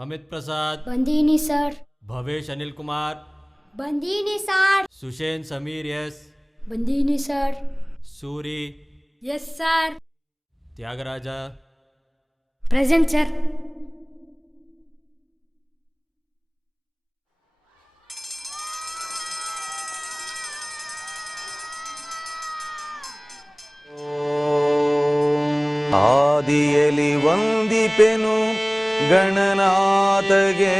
अमित प्रसाद बंदीनी सर। भवेश अनिल कुमार बंदीनी sir. Sushen Sameer yes बंदीनी sir. Suri yes sir. Tyagaraja present sir. ಆದಿಯಲಿ ವಂದಿಪೆನು ಗಣನಾಥಗೆ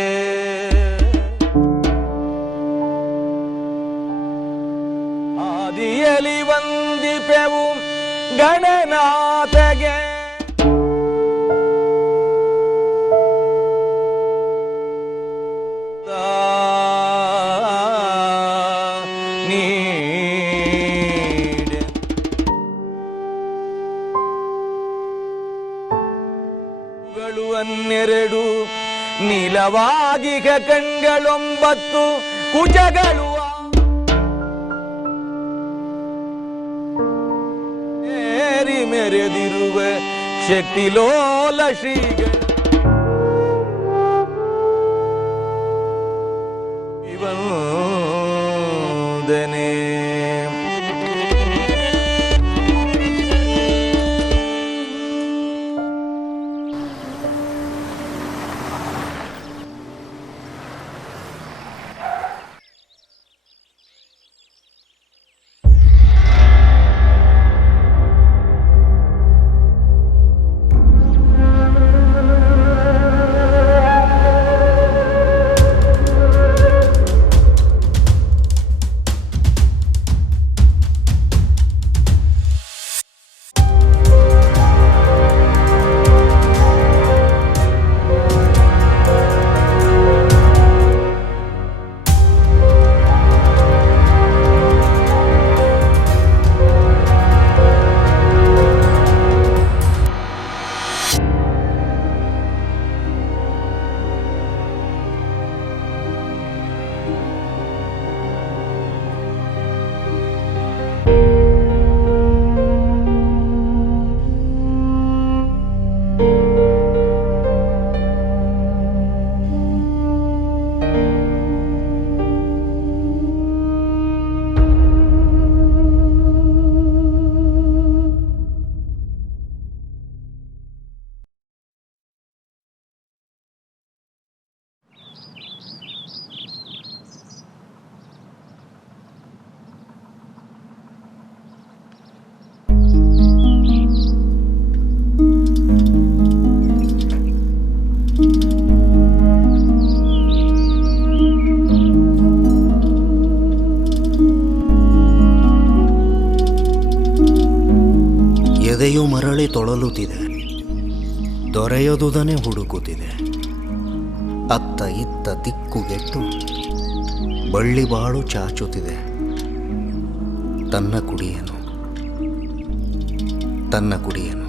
ಆದಿಯಲಿ ವಂದಿಪೆವು ಗಣನಾಥಗೆ ಹನ್ನೆರಡು ನೀಲವಾಗಿಗ ಕಣ್ಗಳೊಂಬತ್ತು ಕುಜಗಳು ಏರಿ ಮೆರೆದಿರುವ ಶಕ್ತಿಲೋಲ ಶ್ರೀಗಳು ವಂದನೆ ಎದೆಯು ಮರಳಿ ತೊಳಲುತ್ತಿದೆ, ದೊರೆಯದುದನೆ ಹುಡುಕುತ್ತಿದೆ. ಅತ್ತ ಇತ್ತ ದಿಕ್ಕುಗೆಟ್ಟು ಬಳ್ಳಿ ಬಾಳು ಚಾಚುತ್ತಿದೆ. ತನ್ನ ಕುಡಿಯನು ತನ್ನ ಕುಡಿಯನು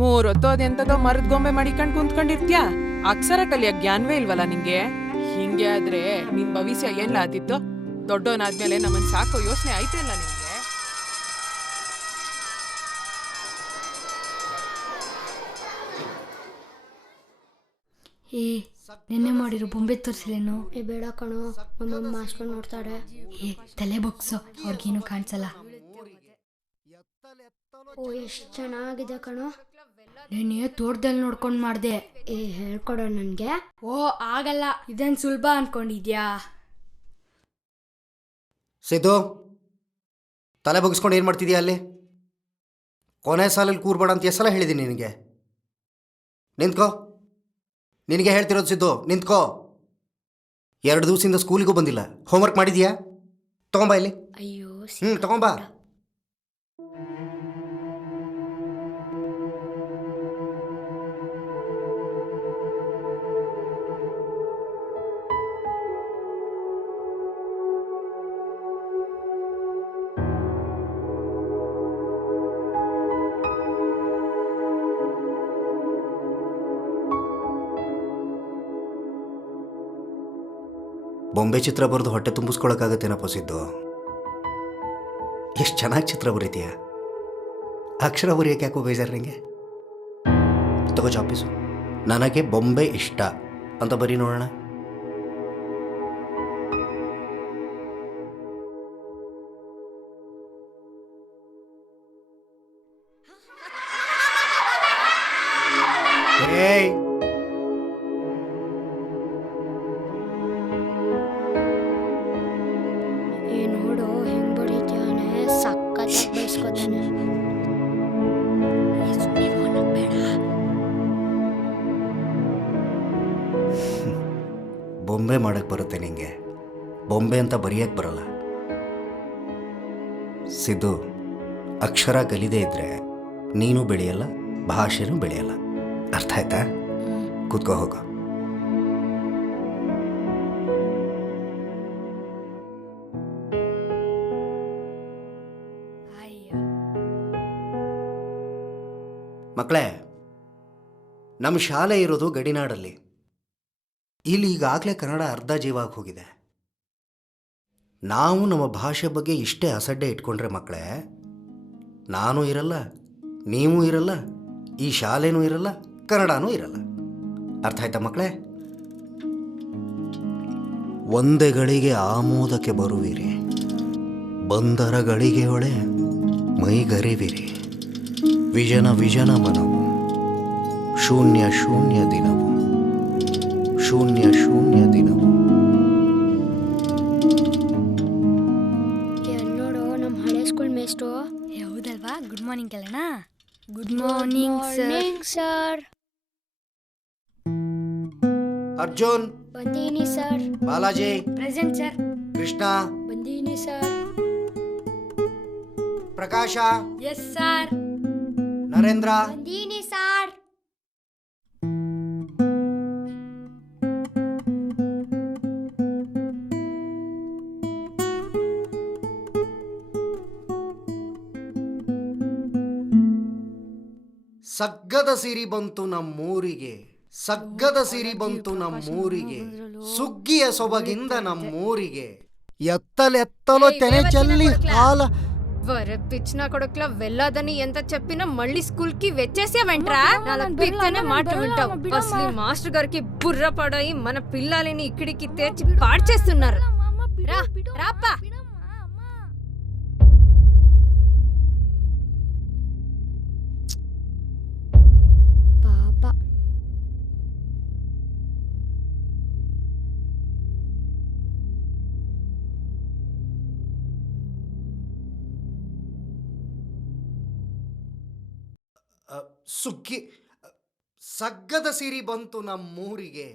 ಮೂರೊತ್ತೋದೆಂತದೋ ಮರದ ಗೊಂಬೆ ಮಾಡಿಕೊಂಡು ಕುಂತ್ಕೊಂಡಿರ್ತ್ಯಾ. ಅಕ್ಷರ ಕಲಿಯ ಜ್ಞಾನವೇ ಇಲ್ವಲ್ಲ ನಿಂಗೆ? ಹಿಂಗೆ ಆದ್ರೆ ನಿನ್ ಭವಿಷ್ಯ ಏನ್ಲ ಆತಿತ್ತು? ದೊಡ್ಡವನಾದ್ಮೇಲೆ ನಮ್ಮನ್ ಸಾಕೋ ಯೋಚನೆ ಆಯ್ತಲ್ಲ ನಿಮ್ಗೆ? ಏ ನೆನ್ನೆ ಮಾಡಿರೋ ಬೊಂಬೆ ತೋರಿಸಿಲೇನು? ಏ ಬೇಡ ಕಣೋ, ನಮ್ಮಮ್ಮ ಮಾಸ್ಕೊಂಡು ನೋಡ್ತಾಳೆ. ಏ ತಲೆ ಬಗ್ಸೋ, ಅವ್ರಿಗೇನು ಕಾಣಿಸಲ್ಲ. ಓ ಎಷ್ಟು ಚೆನ್ನಾಗಿದೆ ಕಣೋ. ನೀನೇ ತೋಟದಲ್ಲಿ ನೋಡ್ಕೊಂಡು ಮಾಡ್ದೆ. ಏ ಹೇಳ್ಕೊಡೋ ನನಗೆ. ಓ ಆಗಲ್ಲ, ಇದನ್ ಸುಲಭ ಅನ್ಕೊಂಡಿದ್ಯಾ? ಸಿದ್ದು, ತಲೆ ಬಗ್ಸ್ಕೊಂಡು ಏನು ಮಾಡ್ತಿದ್ಯಾ ಅಲ್ಲಿ? ಕೊನೆ ಸಾಲಲ್ಲಿ ಕೂರ್ಬೇಡ ಅಂತ ಎಷ್ಟು ಸಲ ಹೇಳಿದ್ದೀನಿ ನಿನಗೆ? ನಿಂತ್ಕೋ, ನಿನಗೆ ಹೇಳ್ತಿರೋದು ಸಿದ್ದು, ನಿಂತ್ಕೋ. 2 ದಿವಸದಿಂದ ಸ್ಕೂಲಿಗೂ ಬಂದಿಲ್ಲ. ಹೋಮ್ವರ್ಕ್ ಮಾಡಿದ್ಯಾ? ತಗೊಂಬಾ ಇಲ್ಲಿ. ಅಯ್ಯೋ ತಗೊಂಬಾ. ಬೊಂಬೆ ಚಿತ್ರ ಬರೆದು ಹೊಟ್ಟೆ ತುಂಬಿಸ್ಕೊಳಕ್ಕಾಗತ್ತೇನಪ್ಪ ಸಿದ್ದು? ಎಷ್ಟು ಚೆನ್ನಾಗಿ ಚಿತ್ರ ಬರೀತೀಯ. ಅಕ್ಷರ ಬರೆಯೋಕೆ ಯಾಕೋ ಬೇಜಾರು ನಿಂಗೆ? ತಗೋ ಚಾಪೀಸು. ನನಗೆ ಬೊಂಬೆ ಇಷ್ಟ ಅಂತ ಬರೀ ನೋಡೋಣ. ಏಯ್, ನೋಡು ಹೆಂಗ್ ಬಡಿತಾನೆ, ಸಕ್ಕತ್ತಾಗಿ ಬೈಸ್ಕೊತಾನೆ. ಬೇಡ. ಬೊಂಬೆ ಮಾಡಕ್ಕೆ ಬರುತ್ತೆ ನಿಂಗೆ, ಬೊಂಬೆ ಅಂತ ಬರೆಯಕ್ಕೆ ಬರಲ್ಲ. ಸಿದ್ದು, ಅಕ್ಷರ ಕಲಿದೇ ಇದ್ರೆ ನೀನು ಬೆಳೆಯಲ್ಲ, ಭಾಷೆನೂ ಬೆಳೆಯಲ್ಲ. ಅರ್ಥ ಆಯ್ತಾ? ಕೂತ್ಕೋ ಹೋಗು. ಮಕ್ಕಳೇ, ನಮ್ಮ ಶಾಲೆ ಇರೋದು ಗಡಿನಾಡಲ್ಲಿ. ಇಲ್ಲಿ ಈಗಾಗಲೇ ಕನ್ನಡ ಅರ್ಧ ಜೀವಾಗಿ ಹೋಗಿದೆ. ನಾವು ನಮ್ಮ ಭಾಷೆ ಬಗ್ಗೆ ಇಷ್ಟೇ ಅಸಡ್ಡೆ ಇಟ್ಕೊಂಡ್ರೆ ಮಕ್ಕಳೇ, ನಾನು ಇರಲ್ಲ, ನೀವು ಇರಲ್ಲ, ಈ ಶಾಲೆನೂ ಇರಲ್ಲ, ಕನ್ನಡನೂ ಇರಲ್ಲ. ಅರ್ಥ ಆಯ್ತಾ ಮಕ್ಕಳೇ? ಒಂದೇ ಗಳಿಗೆ ಆಮೋದಕ್ಕೆ ಬರುವಿರಿ, ಬಂದರ ಗಳಿಗೆ ಒಳೆ ಮೈಗರಿವಿರಿ. ವಿಜನ ವಿಜನ ಮನವು, ಶೂನ್ಯ ಶೂನ್ಯ ದಿನವು, ಶೂನ್ಯ ಶೂನ್ಯ ದಿನವು. ನೋಡು ನಮ್ಮ ಹಳೆ ಸ್ಕೂಲ್ ಮೇಸ್ಟ್ರು. ಹೌದಲ್ವಾ? ಗುಡ್ ಮಾರ್ನಿಂಗ್ ಕೇಳೋಣ. Good morning sir. ಅರ್ಜುನ್ ಬಂದೀನಿ sir. Balaji present sir. Krishna ಬಂದೀನಿ sir. Prakash yes sir. Narendra ಬಂದೀನಿ ಸರ್. ಸಗ್ಗದ ಸಿರಿ ಬಂತು ನಮ್ಮೂರಿಗೆ, ಸಗ್ಗದ ಸಿರಿ ಬಂತು ನಮ್ಮೂರಿಗೆ, ಸುಗ್ಗಿಯ ಸೊಬಗಿಂದ ನಮ್ಮೂರಿಗೆ. ఎత్తలెత్తలో తెనే చల్లి హాల పిచ్చిన కొడుకుల వెళ్ళదని ఎంత చెప్పినా మళ్ళీ స్కూల్ కి వచ్చేసావంట్రా. నాలుగు పిక్కనే మాట వింటావు. అసలు మాస్టర్ గారికి బుర్ర పడాయి మన పిల్లలని ఇక్కడికి తెచ్చి పాడు చేస్తున్నారు. రా రాప్పా. ಸುಗ್ಗಿ ಸಗ್ಗದ ಸಿರಿ ಬಂತು ನಮ್ಮೂರಿಗೆ,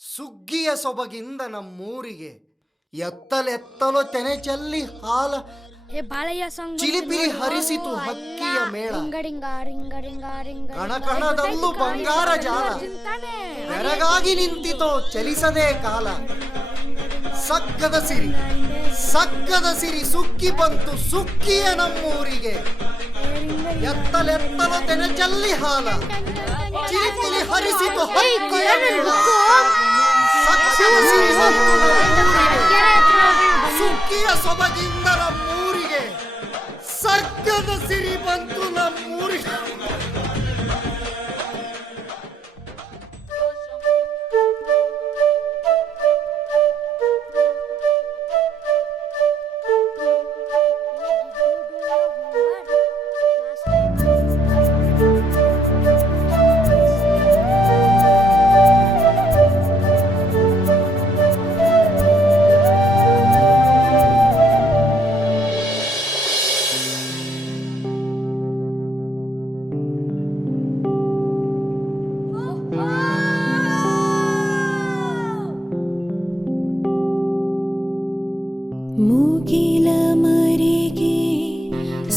ಸುಗ್ಗಿಯ ಸೊಬಗಿಂದ ನಮ್ಮೂರಿಗೆ. ಎತ್ತಲೆತ್ತಲೋ ತೆನೆ ಚಲ್ಲಿ ಹಾಲ ಚಿಲಿಪಿಲಿ ಹರಿಸಿತು ಹಕ್ಕಿಯ ಮೇಳ. ಕಣಕಣದಲ್ಲೂ ಬಂಗಾರ ಜಾಲ, ಬೆರಗಾಗಿ ನಿಂತಿತೋ ಚಲಿಸದೆ ಕಾಲ. ಸಗ್ಗದ ಸಿರಿ ಸಗ್ಗದ ಸಿರಿ ಸುಗ್ಗಿ ಬಂತು ಸುಗ್ಗಿಯ ನಮ್ಮೂರಿಗೆ. ಎತ್ತಲೆತ್ತಲೋ ತೆನೆ ಚಲ್ಲಿ ಹಾಲ ಚಿಲಿಪಿಲಿ ಹರಿಸಿತು ಹಕ್ಕಿಯ ಮೇಳ. ಸಗ್ಗದ ಸಿರಿ ಬಂತು ನಮ್ಮೂರಿಗೆ, ಸುಗ್ಗಿಯ ಸೊಬಗಿಂದ ನಮ್ಮೂರಿಗೆ. ಸಗ್ಗದ ಸಿರಿ ಬಂತು ನಮ್ಮೂರಿಗೆ. ಮುಗಿಲ ಮರೆಗೆ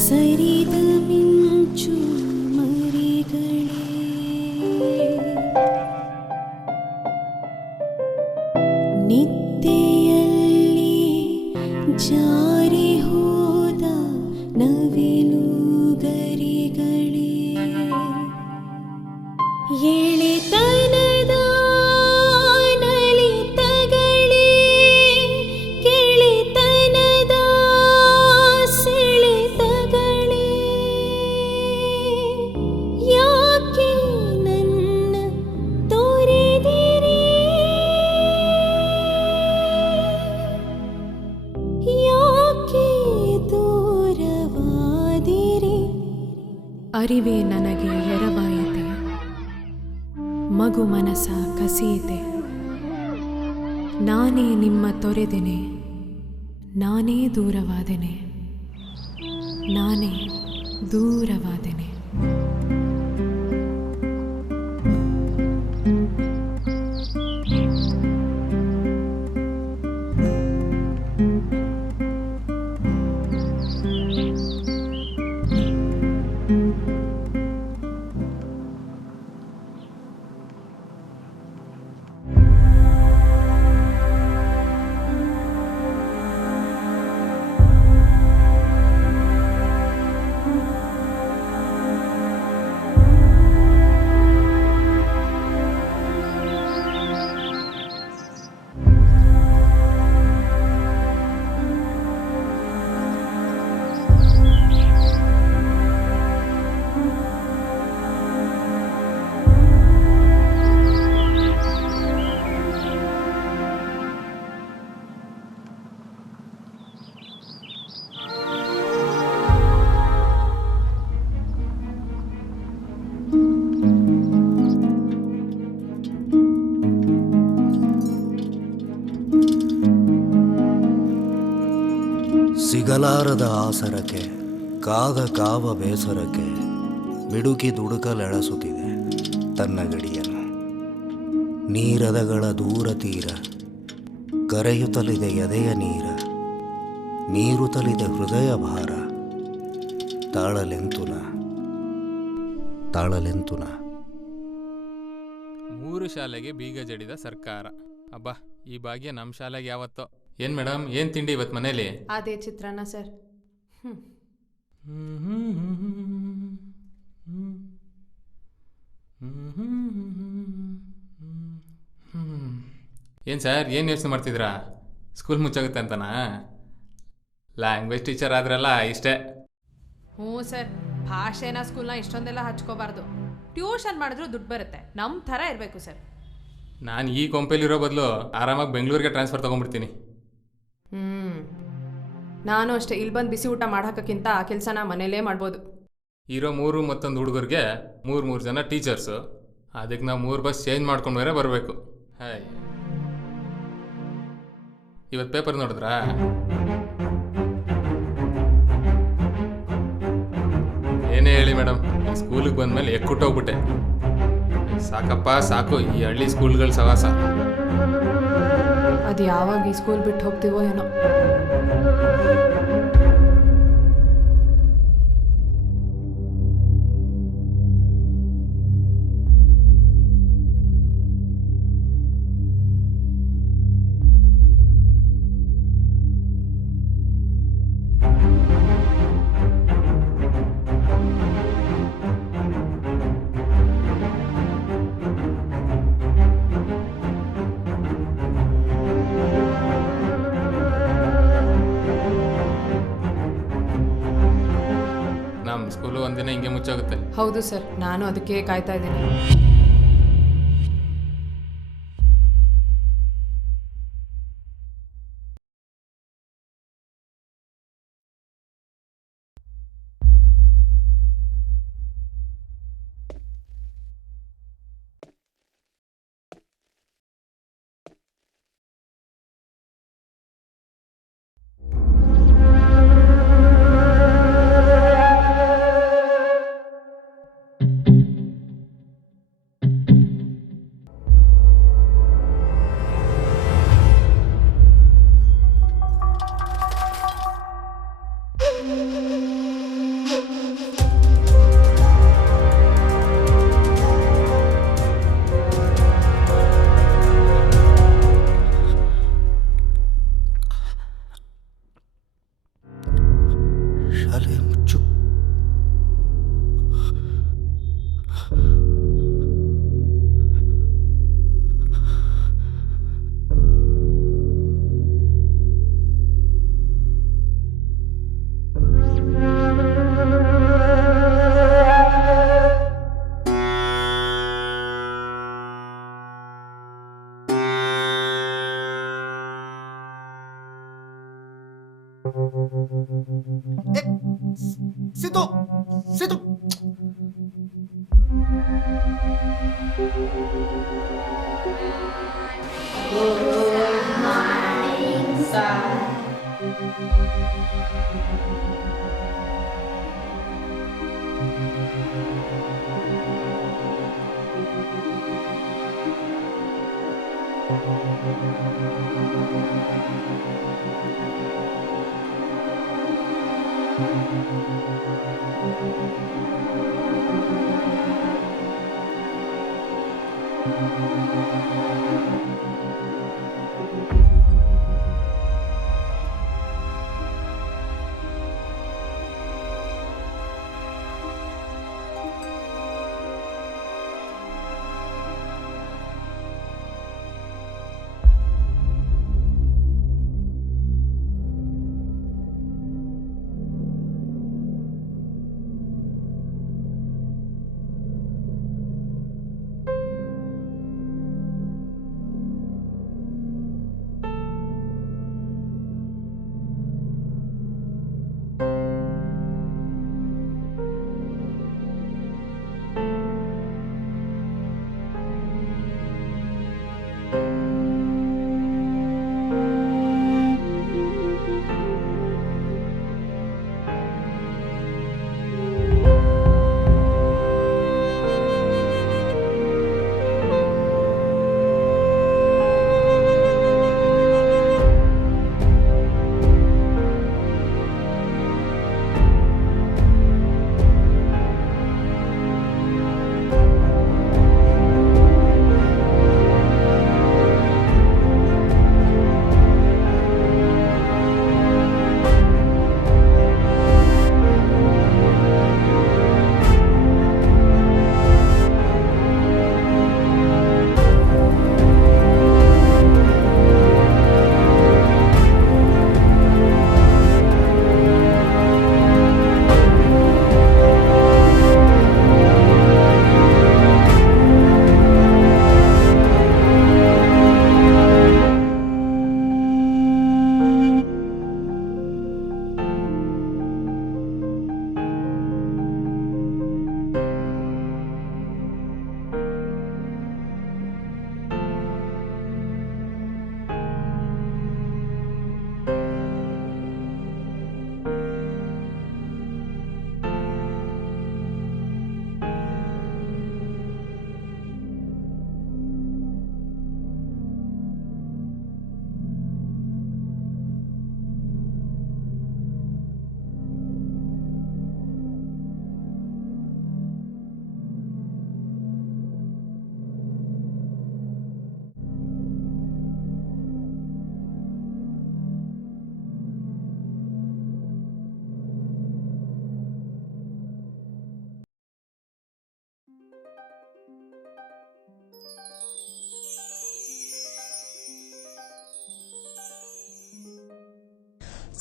ಸರಿದ ಮಿಂಚು ಮರಿಗಳೇ, ನಿತ್ತೆಯಲ್ಲಿ ಜಾರಿ ಹೋದ ನವಿಲು ಗರಿಗಳೇ, ಎಳೆತನದ ನಲಿತಗಳೇ ಅರಿವೇ ನನಗೆ ಎರವಾಯಿತೆ, ಮಗು ಮನಸ ಕಸಿಯಿತೆ. ನಾನೇ ನಿಮ್ಮ ತೊರೆದೆನೆ, ನಾನೇ ದೂರವಾದೆನೆ, ನಾನೇ ದೂರವಾದೆನೆ. ಸಿಗಲಾರದ ಆಸರಕ್ಕೆ, ಕಾದ ಕಾವ ಬೇಸರಕ್ಕೆ ಮಿಡುಕಿ ದುಡುಕಲೆಳಸುತ್ತಿದೆ ತನ್ನ ಗಡಿಯನ್ನು. ನೀರದಗಳ ದೂರ ತೀರ ಕರೆಯುತ್ತಲಿದೆ ಎದೆಯ ನೀರ, ಮೀರುತ್ತಲಿದೆ ಹೃದಯ ಭಾರ. ತಾಳಲೆಂತುನ ತಾಳಲೆಂತುನ. 3 ಶಾಲೆಗೆ ಬೀಗ ಜಡಿದ ಸರ್ಕಾರ. ಅಬ್ಬಾ, ಈ ಭಾಗ್ಯ ನಮ್ಮ ಶಾಲೆಗೆ ಯಾವತ್ತೋ. ಏನು ಮೇಡಮ್, ಏನು ತಿಂಡಿ ಇವತ್ತು ಮನೇಲಿ? ಅದೇ ಚಿತ್ರಾನ್ನ ಸರ್. ಏನು ಸರ್, ಏನು ಯೋಚನೆ ಮಾಡ್ತಿದ್ರಾ? ಸ್ಕೂಲ್ ಮುಚ್ಚಾಗುತ್ತೆ ಅಂತನಾ? ಲ್ಯಾಂಗ್ವೇಜ್ ಟೀಚರ್ ಆದ್ರಲ್ಲ ಇಷ್ಟೇ. ಹ್ಞೂ ಸರ್, ಭಾಷೆನ ಸ್ಕೂಲ್ನ ಇಷ್ಟೊಂದೆಲ್ಲ ಹಚ್ಕೋಬಾರ್ದು. ಟ್ಯೂಷನ್ ಮಾಡಿದ್ರು ದುಡ್ಡು ಬರುತ್ತೆ, ನಮ್ಮ ಥರ ಇರಬೇಕು ಸರ್. ನಾನು ಈ ಕೊಂಪೆಲಿರೋ ಬದಲು ಆರಾಮಾಗಿ ಬೆಂಗಳೂರಿಗೆ ಟ್ರಾನ್ಸ್ಫರ್ ತೊಗೊಂಡ್ಬಿಡ್ತೀನಿ. ನಾನು ಅಷ್ಟೇ, ಇಲ್ಲಿ ಬಂದು ಬಿಸಿ ಊಟ ಮಾಡೋಕ್ಕಿಂತ ಆ ಕೆಲಸನ ಮನೇಲೇ ಮಾಡ್ಬೋದು. ಇರೋ 3 ಮತ್ತೊಂದು ಹುಡುಗರಿಗೆ 3 ಜನ ಟೀಚರ್ಸು. ಅದಕ್ಕೆ ನಾವು 3 ಬಸ್ ಚೇಂಜ್ ಮಾಡ್ಕೊಂಡು ಬೇರೆ ಬರಬೇಕು. ಹಾಯ್, ಇವತ್ತು ಪೇಪರ್ ನೋಡಿದ್ರಾ? ಏನೇ ಹೇಳಿ ಮೇಡಮ್, ಈ ಸ್ಕೂಲಿಗೆ ಬಂದಮೇಲೆ ಎಕ್ಕುಟ್ಟೋಗ್ಬಿಟ್ಟೆ. ಸಾಕಪ್ಪ ಸಾಕು ಈ ಹಳ್ಳಿ ಸ್ಕೂಲ್ಗಳ ಸವಾಸ. ಅದು ಯಾವಾಗ ಈ ಸ್ಕೂಲ್ ಬಿಟ್ಟು ಹೋಗ್ತೀವೋ ಏನೋ. ನಮ್ಮ ಸ್ಕೂಲು ಒಂದಿನ ಹಿಂಗೆ ಮುಚ್ಚೋಗುತ್ತೆ. ಹೌದು ಸರ್, ನಾನು ಅದಕ್ಕೆ ಕಾಯ್ತಾ ಇದ್ದೀನಿ. ಸಿದ್ದು ಸಿದ್ದು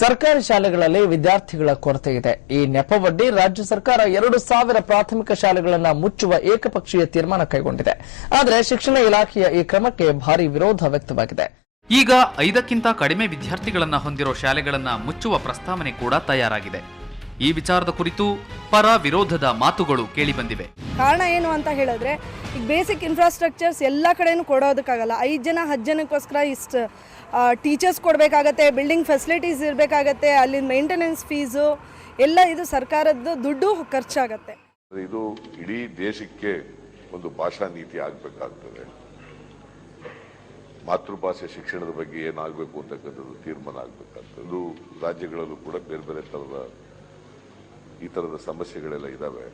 ಸರ್ಕಾರಿ ಶಾಲೆಗಳಲ್ಲಿ ವಿದ್ಯಾರ್ಥಿಗಳ ಕೊರತೆ ಇದೆ. ಈ ನೆಪವೊಡ್ಡಿ ರಾಜ್ಯ ಸರ್ಕಾರ 2,000 ಪ್ರಾಥಮಿಕ ಶಾಲೆಗಳನ್ನು ಮುಚ್ಚುವ ಏಕಪಕ್ಷೀಯ ತೀರ್ಮಾನ ಕೈಗೊಂಡಿದೆ. ಆದರೆ ಶಿಕ್ಷಣ ಇಲಾಖೆಯ ಈ ಕ್ರಮಕ್ಕೆ ಭಾರಿ ವಿರೋಧ ವ್ಯಕ್ತವಾಗಿದೆ. ಈಗ 5ಕ್ಕಿಂತ ಕಡಿಮೆ ವಿದ್ಯಾರ್ಥಿಗಳನ್ನ ಹೊಂದಿರೋ ಶಾಲೆಗಳನ್ನ ಮುಚ್ಚುವ ಪ್ರಸ್ತಾವನೆ ಕೂಡ ತಯಾರಾಗಿದೆ. ಈ ವಿಚಾರದ ಕುರಿತು ಪರ ವಿರೋಧದ ಮಾತುಗಳು ಕೇಳಿಬಂದಿವೆ. ಕಾರಣ ಏನು ಅಂತ ಹೇಳಿದ್ರೆ, ಈಗ ಬೇಸಿಕ್ ಇನ್ಫ್ರಾಸ್ಟ್ರಕ್ಚರ್ಸ್ ಎಲ್ಲ ಕಡೆನೂ ಕೊಡೋದಕ್ಕಾಗಲ್ಲ. 5 ಜನ 10 ಜನಕ್ಕೋಸ್ಕರ ಇಷ್ಟು ಟೀಚರ್ಸ್ ಕೊಡಬೇಕಾಗತ್ತೆ, ಬಿಲ್ಡಿಂಗ್ ಫೆಸಿಲಿಟೀಸ್ ಇರಬೇಕಾಗತ್ತೆ, ಅಲ್ಲಿ ಮೇಂಟೆನೆನ್ಸ್ ಫೀಸು ಎಲ್ಲ ಇದು ಸರ್ಕಾರದ್ದು ದುಡ್ಡು ಖರ್ಚಾಗತ್ತೆ. ಇದು ಇಡೀ ದೇಶಕ್ಕೆ ಒಂದು ಭಾಷಾ ನೀತಿ ಆಗಬೇಕಾಗ್ತದೆ. ಮಾತೃಭಾಷೆ ಶಿಕ್ಷಣದ ಬಗ್ಗೆ ಏನಾಗಬೇಕು ಅಂತಕ್ಕಂಥದ್ದು ತೀರ್ಮಾನ ಆಗಬೇಕಾಗ್ತದೆ. ಇದು ರಾಜ್ಯಗಳಲ್ಲೂ ಕೂಡ ಬೇರೆ ಬೇರೆ ಈ ಥರದ ಸಮಸ್ಯೆಗಳೆಲ್ಲ ಇದ್ದಾವೆ.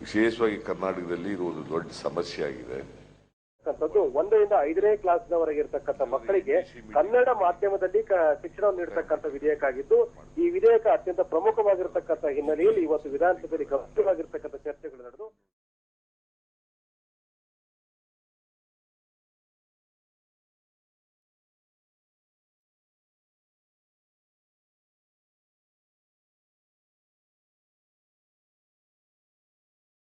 ವಿಶೇಷವಾಗಿ ಕರ್ನಾಟಕದಲ್ಲಿ ಇದು ಒಂದು ದೊಡ್ಡ ಸಮಸ್ಯೆ ಆಗಿದೆ. 1 ರಿಂದ 5ನೇ ಕ್ಲಾಸ್ನವರೆಗೆ ಇರತಕ್ಕಂಥ ಮಕ್ಕಳಿಗೆ ಕನ್ನಡ ಮಾಧ್ಯಮದಲ್ಲಿ ಶಿಕ್ಷಣ ನೀಡತಕ್ಕಂಥ ವಿಧೇಯಕ ಆಗಿದ್ದು, ಈ ವಿಧೇಯಕ ಅತ್ಯಂತ ಪ್ರಮುಖವಾಗಿರತಕ್ಕಂಥ ಹಿನ್ನೆಲೆಯಲ್ಲಿ ಇವತ್ತು ವಿಧಾನಸಭೆಯಲ್ಲಿ ಗಂಭೀರವಾಗಿರ್ತಕ್ಕಂಥ ಚರ್ಚೆಗಳು ನಡೆದು